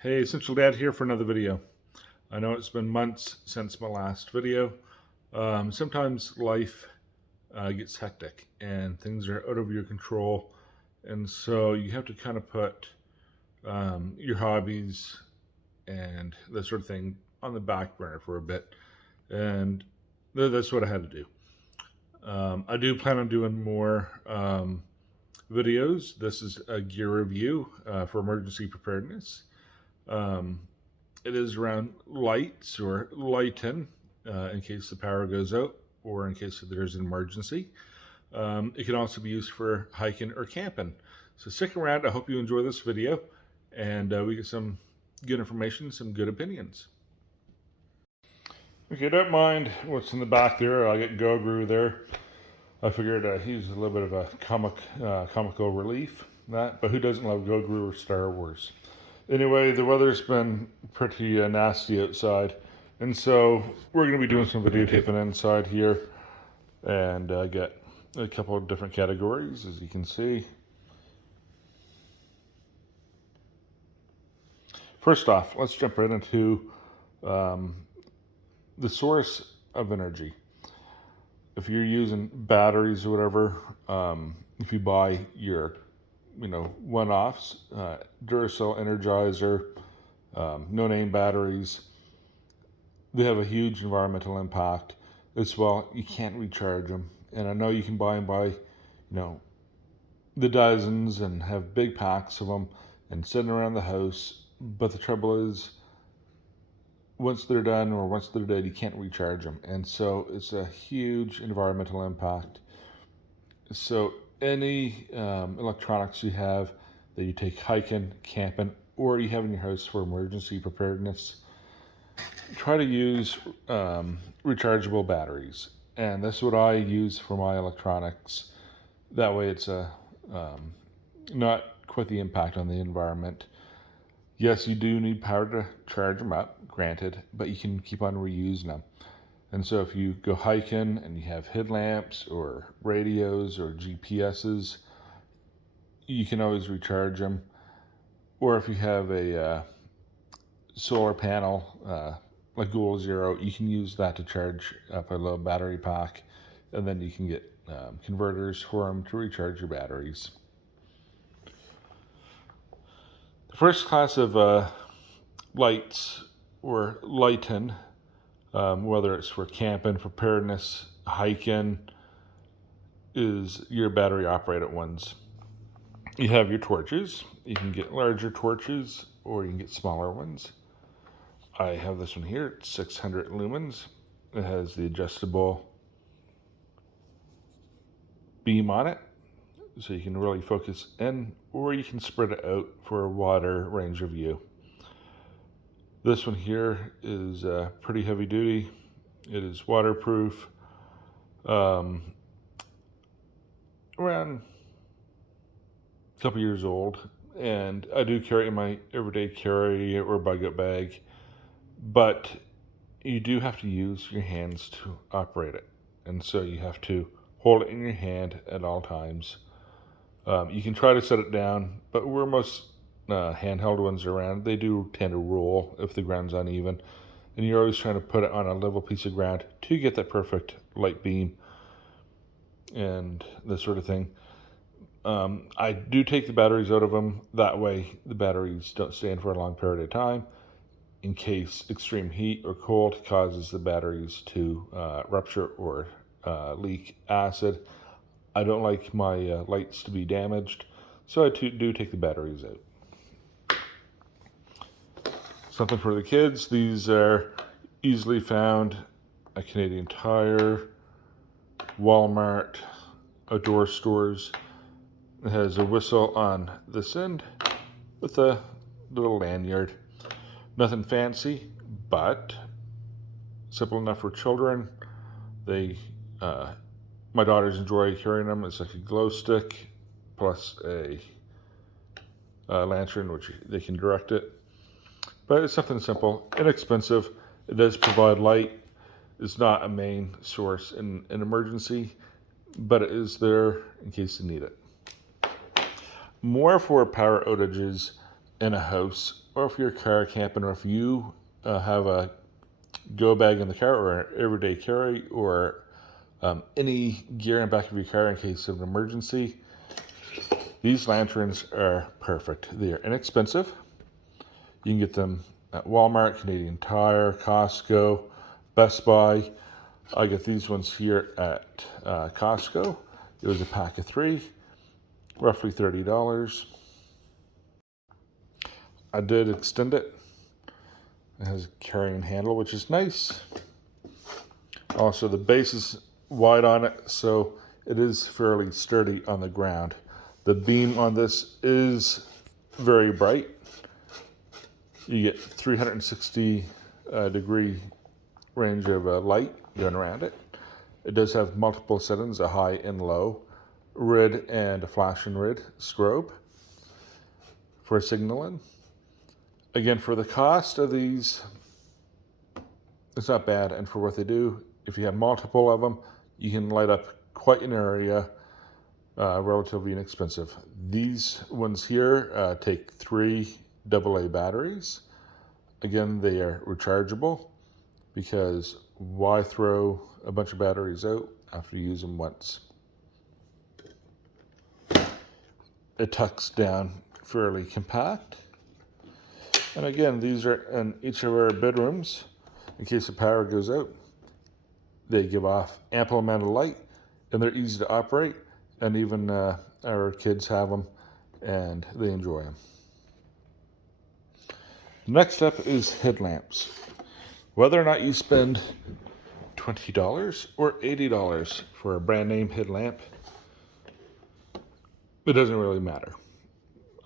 Hey, Essential Dad here for another video. I know it's been months since my last video. Sometimes life gets hectic and things are out of your control, and so you have to kind of put your hobbies and that sort of thing on the back burner for a bit, and that's what I had to do. I do plan on doing more videos. This is a gear review for emergency preparedness. Um, it is around lights or lighten in case the power goes out or in case there's an emergency. It can also be used for hiking or camping. So stick around. I hope you enjoy this video and we get some good information, some good opinions. Okay, don't mind what's in the back there. I get Goguru there. I figured he's a little bit of a comical relief, but who doesn't love Goguru or Star Wars? Anyway, the weather's been pretty nasty outside, and so we're going to be doing some videotaping inside here, and get a couple of different categories, as you can see. First off, let's jump right into the source of energy. If you're using batteries or whatever, if you buy your one-offs, Duracell Energizer, no-name batteries, they have a huge environmental impact as well. You can't recharge them, and I know you can buy them by, the dozens and have big packs of them and sitting around the house. But the trouble is, once they're done or once they're dead, you can't recharge them, and so it's a huge environmental impact. So any electronics you have that you take hiking, camping, or you have in your house for emergency preparedness, try to use rechargeable batteries. And that's what I use for my electronics. That way it's not quite the impact on the environment. Yes, you do need power to charge them up, granted, but you can keep on reusing them. And so if you go hiking and you have headlamps or radios or GPSs, you can always recharge them. Or if you have a solar panel, like Google Zero, you can use that to charge up a low battery pack, and then you can get converters for them to recharge your batteries. The first class of lights or lighten, whether it's for camping, preparedness, hiking, is your battery operated ones. You have your torches. You can get larger torches or you can get smaller ones. I have this one here. It's 600 lumens. It has the adjustable beam on it, so you can really focus in, or you can spread it out for a wider range of view. This one here is pretty heavy duty. It is waterproof. Around a couple years old, and I do carry it in my everyday carry or bug-out bag, but you do have to use your hands to operate it, and so you have to hold it in your hand at all times. You can try to set it down, but where most handheld ones are around, they do tend to roll if the ground's uneven, and you're always trying to put it on a level piece of ground to get that perfect light beam and this sort of thing. I do take the batteries out of them. That way the batteries don't stay in for a long period of time in case extreme heat or cold causes the batteries to rupture or leak acid. I don't like my lights to be damaged, so I do take the batteries out. Something for the kids. These are easily found at Canadian Tire, Walmart, outdoor stores. It has a whistle on this end with a little lanyard. Nothing fancy, but simple enough for children. My daughters enjoy carrying them. It's like a glow stick plus a lantern, which they can direct it. But it's something simple, inexpensive. It does provide light. It's not a main source in an emergency, but it is there in case you need it. More for power outages. in a house, or if you're car camping, or if you have a go bag in the car or an everyday carry, or any gear in the back of your car in case of an emergency, these lanterns are perfect. They are inexpensive. You can get them at Walmart, Canadian Tire, Costco, Best Buy. I get these ones here at Costco. It was a pack of 3, roughly $30. I did extend it. It has a carrying handle, which is nice. Also, the base is wide on it, so it is fairly sturdy on the ground. The beam on this is very bright. You get 360 degree range of light going around it. It does have multiple settings, a high and low, red and a flashing red strobe for signaling. Again, for the cost of these, it's not bad. And for what they do, if you have multiple of them, you can light up quite an area, relatively inexpensive. These ones here take 3 AA batteries. Again, they are rechargeable, because why throw a bunch of batteries out after you use them once? It tucks down fairly compact. And again, these are in each of our bedrooms. In case the power goes out, they give off ample amount of light, and they're easy to operate. And even our kids have them, and they enjoy them. Next up is headlamps. Whether or not you spend $20 or $80 for a brand name headlamp, it doesn't really matter.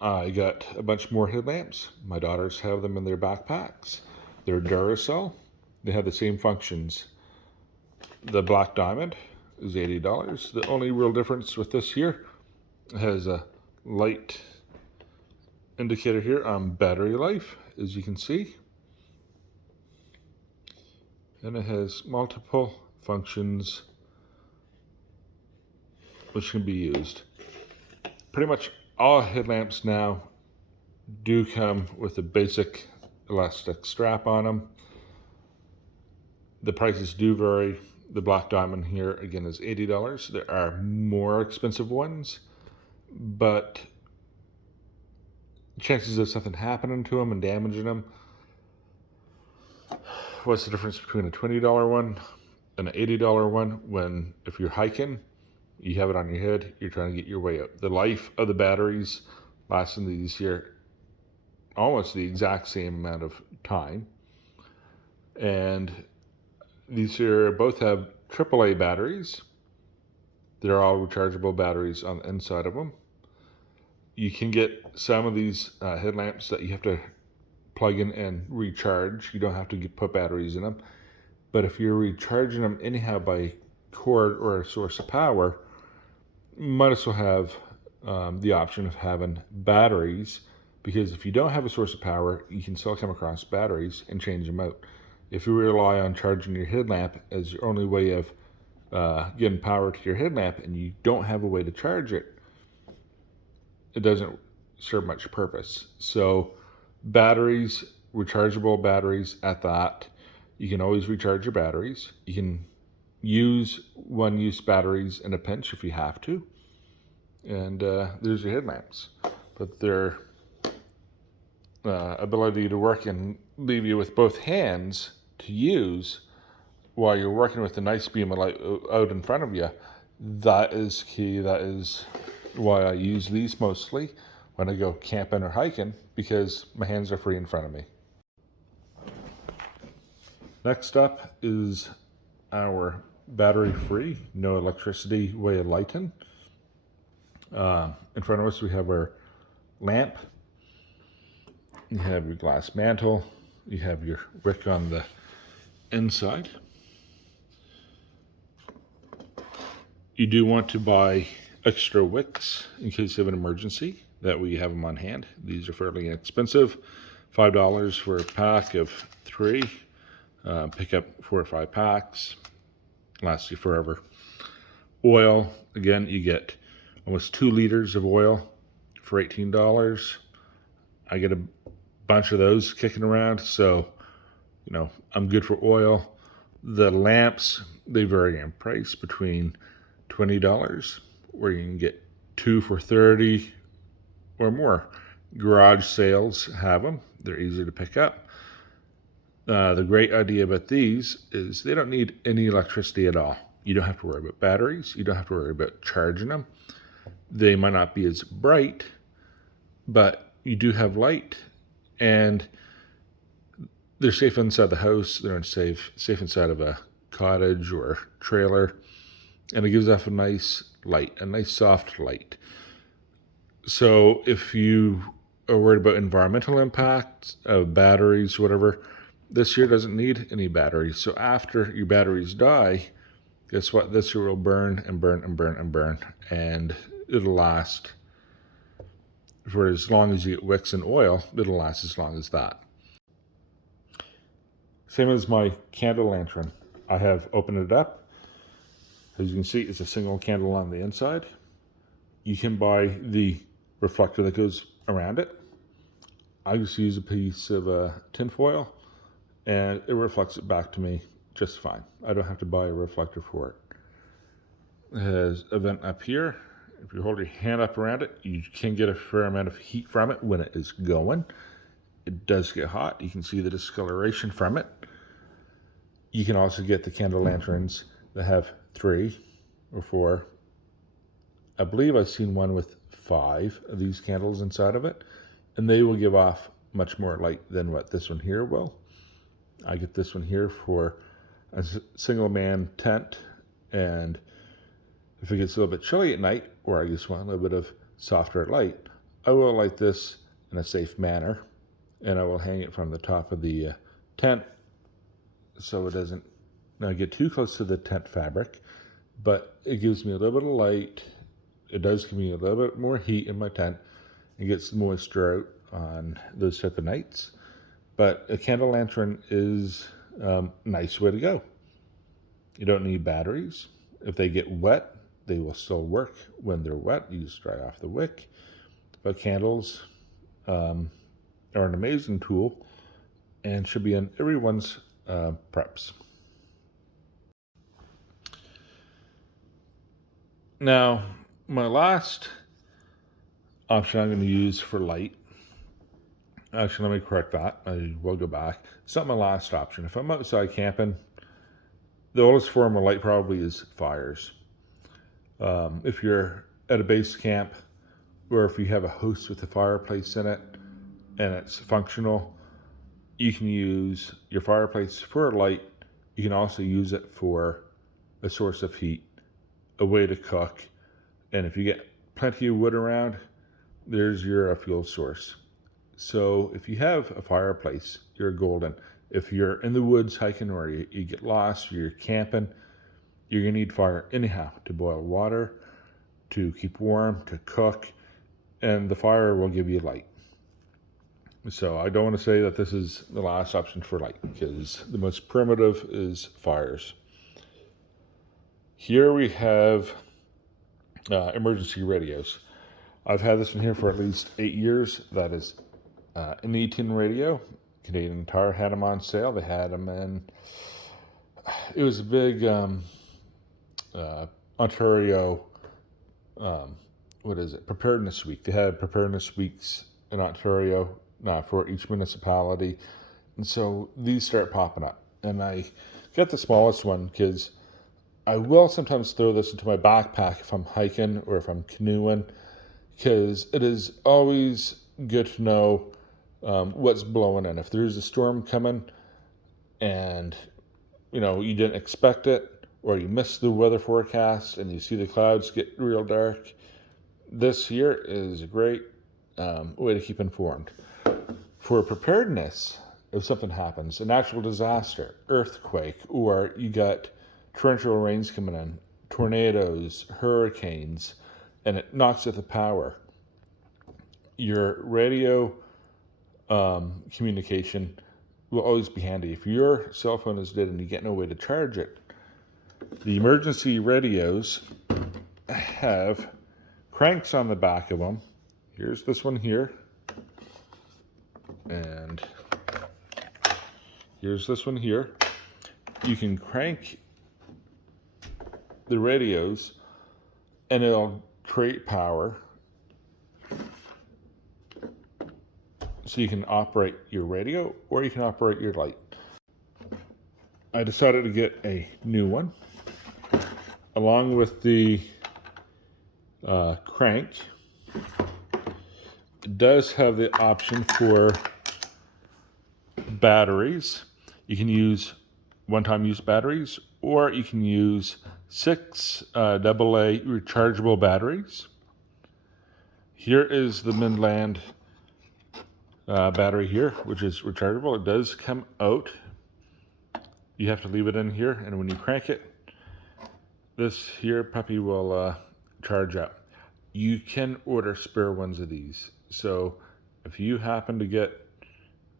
I got a bunch more headlamps. My daughters have them in their backpacks. They're Duracell. They have the same functions. The Black Diamond is $80. The only real difference with this here, it has a light indicator here on battery life, as you can see. And it has multiple functions which can be used. Pretty much all headlamps now do come with a basic elastic strap on them. The prices do vary. The Black Diamond here, again, is $80. There are more expensive ones, but chances of something happening to them and damaging them, what's the difference between a $20 one and an $80 one? When, if you're hiking, you have it on your head, you're trying to get your way out. The life of the batteries lasting these here almost the exact same amount of time. And these here both have AAA batteries. They're all rechargeable batteries on the inside of them. You can get some of these headlamps that you have to plug in and recharge. You don't have to put batteries in them. But if you're recharging them anyhow by cord or a source of power, you might as well have the option of having batteries, because if you don't have a source of power, you can still come across batteries and change them out. If you rely on charging your headlamp as your only way of getting power to your headlamp, and you don't have a way to charge it, it doesn't serve much purpose. So batteries, rechargeable batteries at that. You can always recharge your batteries. You can use one-use batteries in a pinch if you have to. And there's your headlamps. But their ability to work and leave you with both hands to use while you're working with a nice beam of light out in front of you, that is key. That is why I use these mostly when I go camping or hiking, because my hands are free in front of me. Next up is our battery-free, no electricity way of lighting. In front of us we have our lamp. You have your glass mantle. You have your wick on the inside. You do want to buy extra wicks in case of an emergency. That way you have them on hand. These are fairly inexpensive. $5 for a pack of 3. Pick up 4 or 5 packs. Lasts you forever. Oil, again, you get almost 2 liters of oil for $18. I get a bunch of those kicking around, so I'm good for oil. The lamps, they vary in price between $20, where you can get two for $30 or more. Garage sales have them. They're easy to pick up. The great idea about these is they don't need any electricity at all. You don't have to worry about batteries. You don't have to worry about charging them. They might not be as bright, but you do have light, and they're safe inside the house. They're safe inside of a cottage or trailer, and it gives off a nice light, a nice soft light. So if you are worried about environmental impact of batteries, whatever, this year doesn't need any batteries. So after your batteries die, guess what? This year will burn and burn and burn and burn, and it'll last for as long as you get wicks and oil. It'll last as long as that. Same as my candle lantern. I have opened it up. As you can see, it's a single candle on the inside. You can buy the reflector that goes around it. I just use a piece of tin foil, and it reflects it back to me just fine. I don't have to buy a reflector for it. It has a vent up here. If you hold your hand up around it, you can get a fair amount of heat from it when it is going. It does get hot. You can see the discoloration from it. You can also get the candle lanterns that have 3 or 4. I believe I've seen one with 5 of these candles inside of it, and they will give off much more light than what this one here will. I get this one here for a single man tent, and if it gets a little bit chilly at night, or I just want a little bit of softer light, I will light this in a safe manner, and I will hang it from the top of the tent so it doesn't get too close to the tent fabric, but it gives me a little bit of light. It does give me a little bit more heat in my tent. It gets the moisture out on those type of nights. But a candle lantern is a nice way to go. You don't need batteries. If they get wet, they will still work. When they're wet, you just dry off the wick. But candles are an amazing tool and should be in everyone's preps. Now, my last option I'm going to use for light, actually, let me correct that. I will go back. It's not my last option. If I'm outside camping, the oldest form of light probably is fires. If you're at a base camp, or if you have a house with a fireplace in it and it's functional, you can use your fireplace for light. You can also use it for a source of heat, a way to cook. And if you get plenty of wood around, there's your fuel source. So if you have a fireplace, you're golden. If you're in the woods hiking, or you get lost, or you're camping, you're going to need fire anyhow to boil water, to keep warm, to cook, and the fire will give you light. So I don't want to say that this is the last option for light, because the most primitive is fires. Here we have emergency radios. I've had this one here for at least 8 years. That is an 18 radio. Canadian Tire had them on sale. They had them in, it was a big Ontario, Preparedness Week. They had Preparedness Weeks in Ontario for each municipality. And so these start popping up. And I got the smallest one because I will sometimes throw this into my backpack if I'm hiking or if I'm canoeing, because it is always good to know what's blowing in. If there's a storm coming and you didn't expect it, or you missed the weather forecast and you see the clouds get real dark, this here is a great way to keep informed. For preparedness, if something happens, a natural disaster, earthquake, or you got torrential rains coming in, tornadoes, hurricanes, and it knocks out the power, your radio communication will always be handy. If your cell phone is dead and you get no way to charge it, the emergency radios have cranks on the back of them. Here's this one here. And here's this one here. You can crank the radios and it'll create power so you can operate your radio or you can operate your light. I decided to get a new one along with the crank. It does have the option for batteries. You can use one-time use batteries, or you can use 6 AA rechargeable batteries. Here is the Midland battery here, which is rechargeable. It does come out. You have to leave it in here, and when you crank it, this here puppy will charge up. You can order spare ones of these. So if you happen to get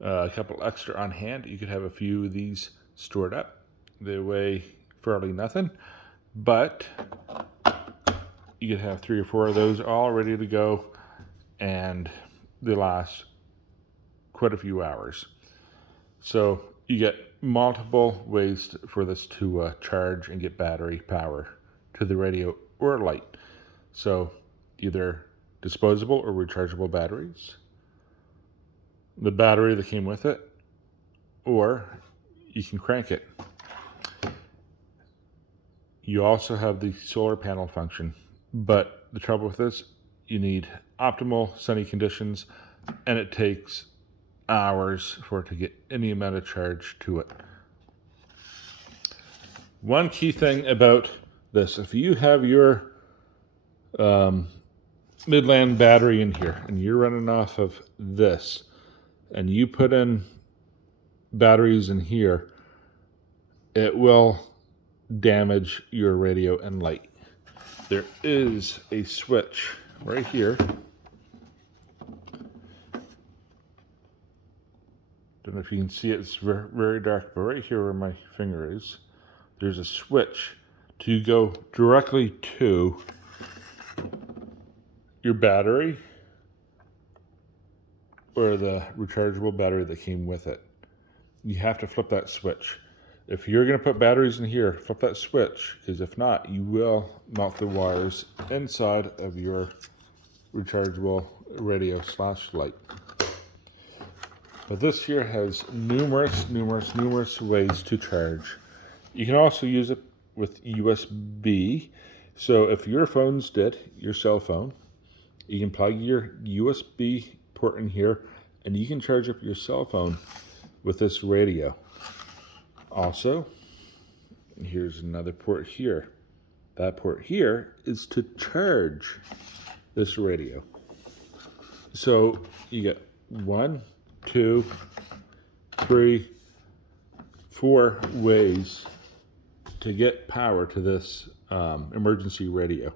a couple extra on hand, you could have a few of these stored up. They weigh fairly nothing, but you could have 3 or 4 of those all ready to go, and they last quite a few hours. So you get multiple ways for this to charge and get battery power to the radio or light. So either disposable or rechargeable batteries, the battery that came with it, or you can crank it. You also have the solar panel function, but the trouble with this, you need optimal sunny conditions, and it takes hours for it to get any amount of charge to it. One key thing about this, if you have your Midland battery in here and you're running off of this, and you put in batteries in here, it will damage your radio and light. There is a switch right here. Don't know if you can see it, it's very, very dark, but right here where my finger is, there's a switch to go directly to your battery or the rechargeable battery that came with it. You have to flip that switch. If you're going to put batteries in here, flip that switch, because if not, you will melt the wires inside of your rechargeable radio / light. But this here has numerous ways to charge. You can also use it with USB. So if your phone's dead, your cell phone, you can plug your USB port in here and you can charge up your cell phone with this radio. Also, here's another port here. That port here is to charge this radio. So you get 1, 2, 3, 4 ways to get power to this emergency radio.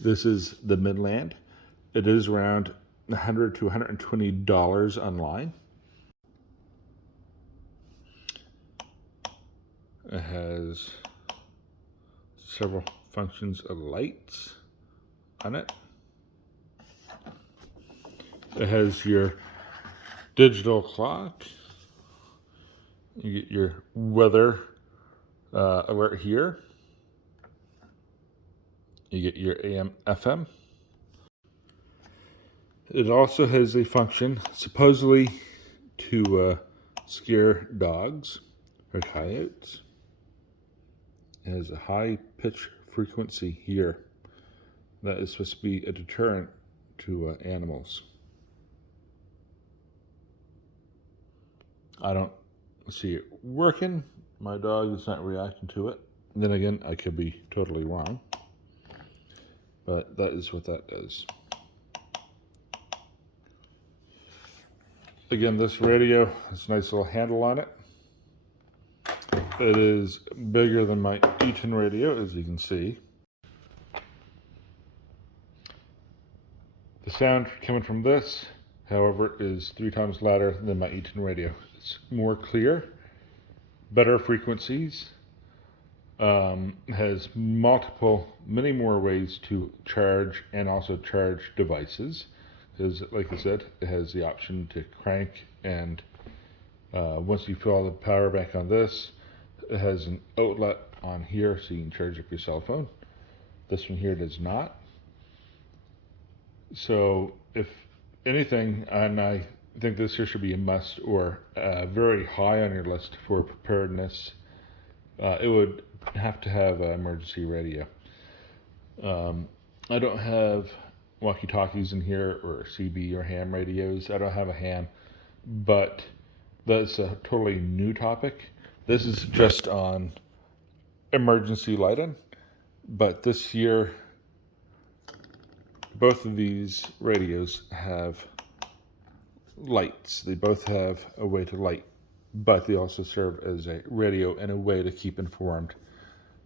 This is the Midland. It is around $100 to $120 online. It has several functions of lights on it. It has your digital clock. You get your weather alert here. You get your AM, FM. It also has a function supposedly to scare dogs or coyotes. It has a high pitch frequency here that is supposed to be a deterrent to animals. I don't see it working. My dog is not reacting to it. Then again, I could be totally wrong. But that is what that does. Again, this radio has a nice little handle on it. It is bigger than my Eaton radio, as you can see. The sound coming from this, however, is 3 times louder than my Eaton radio. It's more clear, better frequencies, has many more ways to charge and also charge devices. is, like I said, it has the option to crank, and once you fill the power bank on this, it has an outlet on here so you can charge up your cell phone. This one here does not. So if anything, and I think this here should be a must or very high on your list for preparedness, it would have to have an emergency radio. I don't have walkie-talkies in here or CB or ham radios. I don't have a ham, but that's a totally new topic. This is just on emergency lighting, but this year both of these radios have lights. They both have a way to light, but they also serve as a radio and a way to keep informed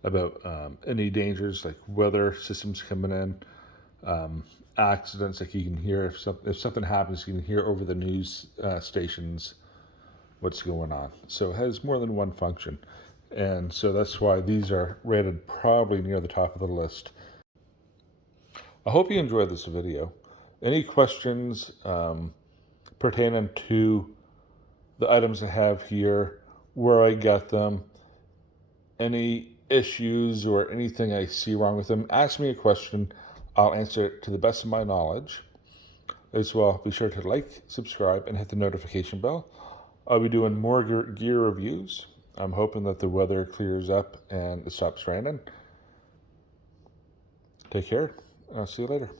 about any dangers like weather systems coming in, accidents. Like you can hear if something happens, you can hear over the news stations what's going on. So it has more than one function, and so that's why these are rated probably near the top of the list. I hope you enjoyed this video. Any questions pertaining to the items I have here, where I get them, any issues or anything I see wrong with them, ask me a question. I'll answer it to the best of my knowledge. As well, be sure to like, subscribe, and hit the notification bell. I'll be doing more gear reviews. I'm hoping that the weather clears up and it stops raining. Take care. I'll see you later.